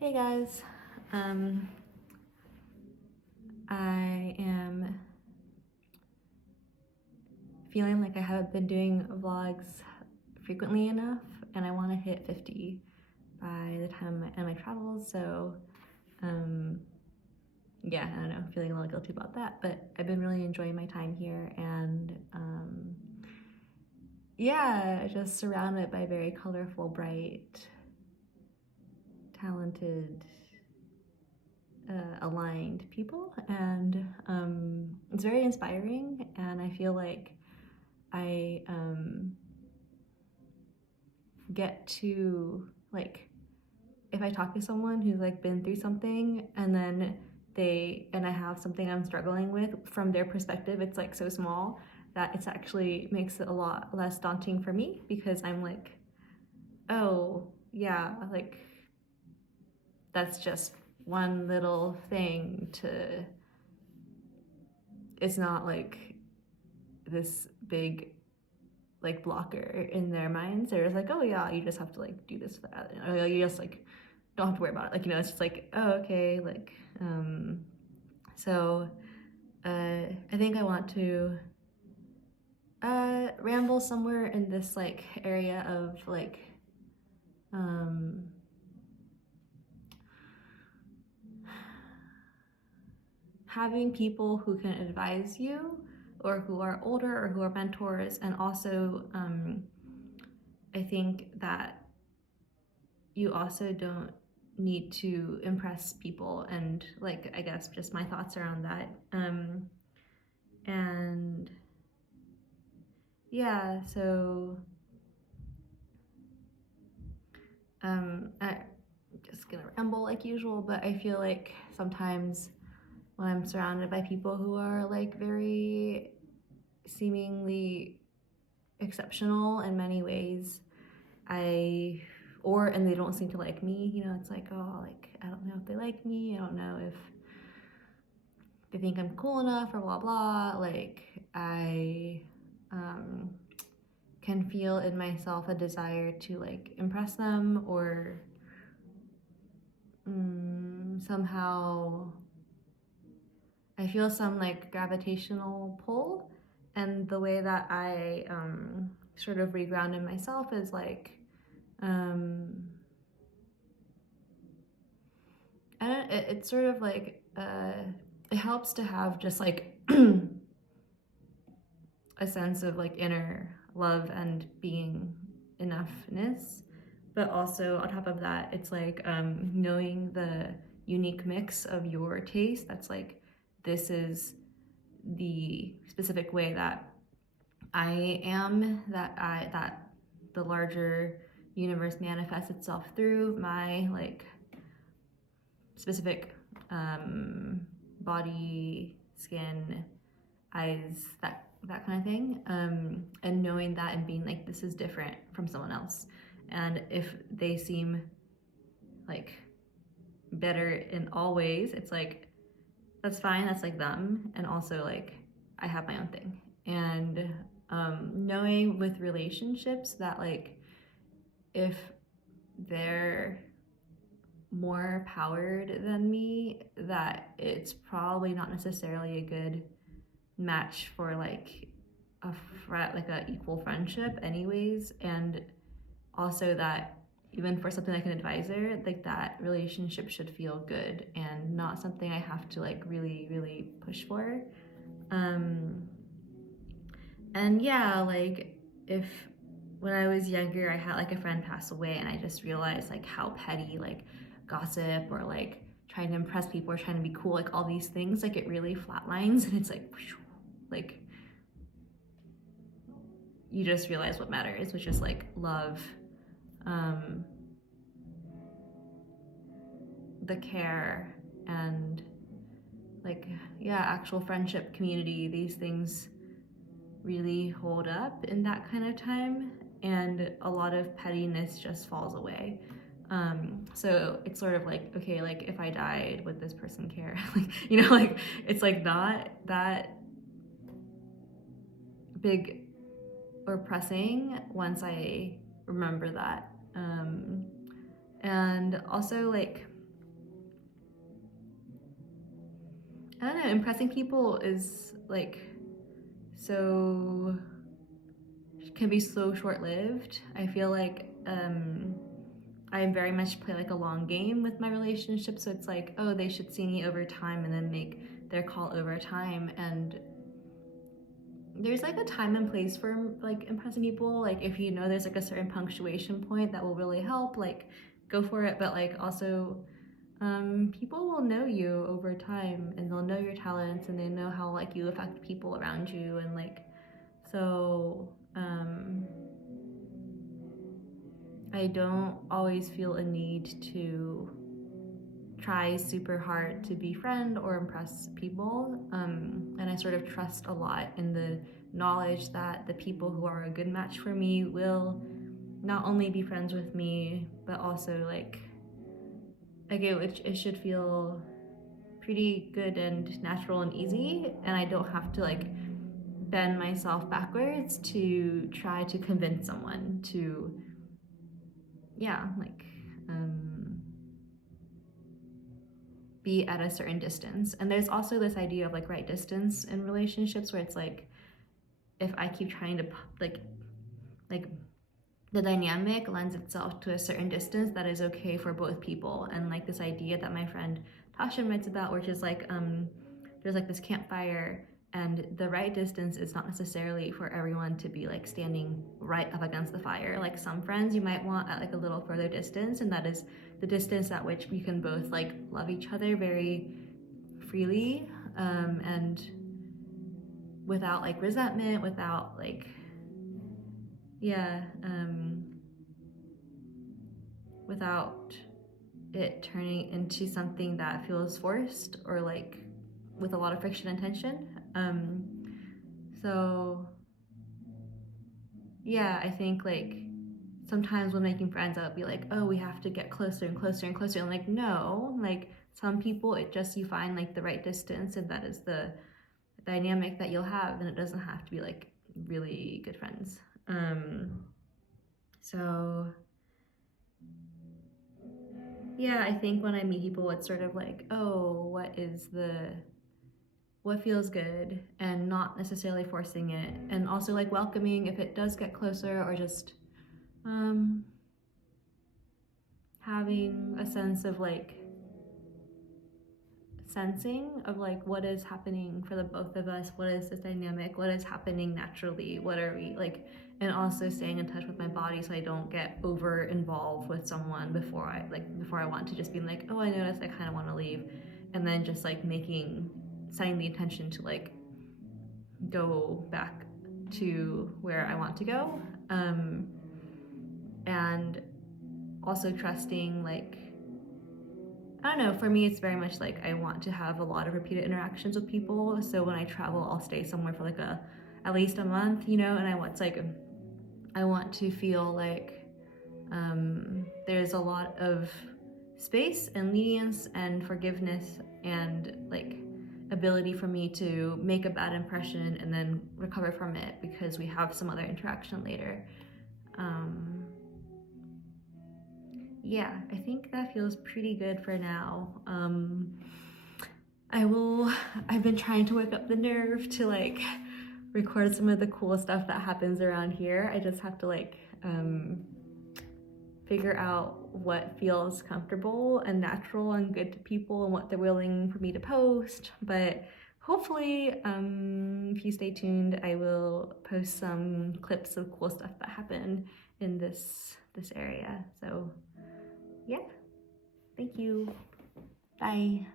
Hey guys, I am feeling like I haven't been doing vlogs frequently enough, and I want to hit 50 by the time I end my travels. So, yeah, I don't know, feeling a little guilty about that, but I've been really enjoying my time here, and yeah, just surrounded by very colorful, bright, talented, aligned people, and it's very inspiring. And I feel like I get to, like, if I talk to someone who's like been through something, and then I have something I'm struggling with from their perspective, it's like so small that it's actually makes it a lot less daunting for me, because I'm like, oh yeah, like that's just one little thing to, it's not like this big like blocker in their minds. They're just like, oh yeah, you just have to like do this, that, or you just like don't have to worry about it. Like, it's just like, oh, okay, like, so I think I want to ramble somewhere in this like area of like um, having people who can advise you, or who are older, or who are mentors. And also I think that you also don't need to impress people, and like, I guess just my thoughts around that. And yeah, so I'm just gonna ramble like usual, but I feel like sometimes when I'm surrounded by people who are like very seemingly exceptional in many ways, and they don't seem to like me, it's like, oh, like, I don't know if they like me, I don't know if they think I'm cool enough, or blah blah. Like, I can feel in myself a desire to like impress them, or somehow I feel some like gravitational pull. And the way that I sort of reground in myself is like, it's sort of like, it helps to have just like a sense of like inner love and being enoughness. But also on top of that, it's like knowing the unique mix of your taste. That's like, this is the specific way that I am, that the larger universe manifests itself through my like specific body, skin, eyes, that kind of thing. And knowing that, and being like, this is different from someone else. And if they seem like better in all ways, it's like, that's fine, that's like them. And also like, I have my own thing. And knowing with relationships that like, if they're more powered than me, that it's probably not necessarily a good match for like like a equal friendship anyways. And also that even for something like an advisor, like, that relationship should feel good and not something I have to like really really push for. And yeah, like, if when I was younger I had like a friend pass away, and I just realized like how petty like gossip, or like trying to impress people, or trying to be cool, like all these things, like it really flatlines, and it's like, like, you just realize what matters, which is like love, um, the care, and like, yeah, actual friendship, community. These things really hold up in that kind of time, and a lot of pettiness just falls away. So it's sort of like, okay, like, if I died, would this person care? Like, like, it's like not that big or pressing once I remember that. And also like, I don't know, impressing people is like so can be so short-lived. I feel like I very much play like a long game with my relationship, so it's like, oh, they should see me over time and then make their call over time. And there's like a time and place for like impressing people. Like if you know there's like a certain punctuation point that will really help, like go for it. But like also people will know you over time, and they'll know your talents, and they know how like you affect people around you, and like so I don't always feel a need to try super hard to befriend or impress people, and I sort of trust a lot in the knowledge that the people who are a good match for me will not only be friends with me, but also like it should feel pretty good and natural and easy, and I don't have to like bend myself backwards to try to convince someone to, yeah, like be at a certain distance. And there's also this idea of like right distance in relationships, where it's like if I keep trying to like the dynamic lends itself to a certain distance that is okay for both people. And like this idea that my friend Tasha writes about, which is like there's like this campfire, and the right distance is not necessarily for everyone to be like standing right up against the fire. Like some friends you might want at like a little further distance, and that is the distance at which we can both like love each other very freely, and without like resentment, without like, yeah, without it turning into something that feels forced or like with a lot of friction and tension. So yeah, I think like sometimes when making friends, I would be like, oh, we have to get closer and closer and closer. And like, no, like some people, it just, you find like the right distance, and that is the dynamic that you'll have, and it doesn't have to be like really good friends. So yeah, I think when I meet people, it's sort of like, oh, what feels good, and not necessarily forcing it, and also like welcoming if it does get closer, or just having a sense of like sensing of like what is happening for the both of us, what is this dynamic, what is happening naturally, what are we like, and also staying in touch with my body so I don't get over involved with someone before I want to just be like, oh, I noticed I kind of want to leave, and then just like setting the intention to like go back to where I want to go, and also trusting like, I don't know, for me it's very much like I want to have a lot of repeated interactions with people, so when I travel I'll stay somewhere for like at least a month, and I want to feel like there's a lot of space and lenience and forgiveness and like ability for me to make a bad impression and then recover from it because we have some other interaction later. Yeah, I think that feels pretty good for now. I've been trying to work up the nerve to like record some of the cool stuff that happens around here. I just have to like figure out what feels comfortable and natural and good to people and what they're willing for me to post. But hopefully, if you stay tuned, I will post some clips of cool stuff that happened in this area. So yeah, thank you. Bye.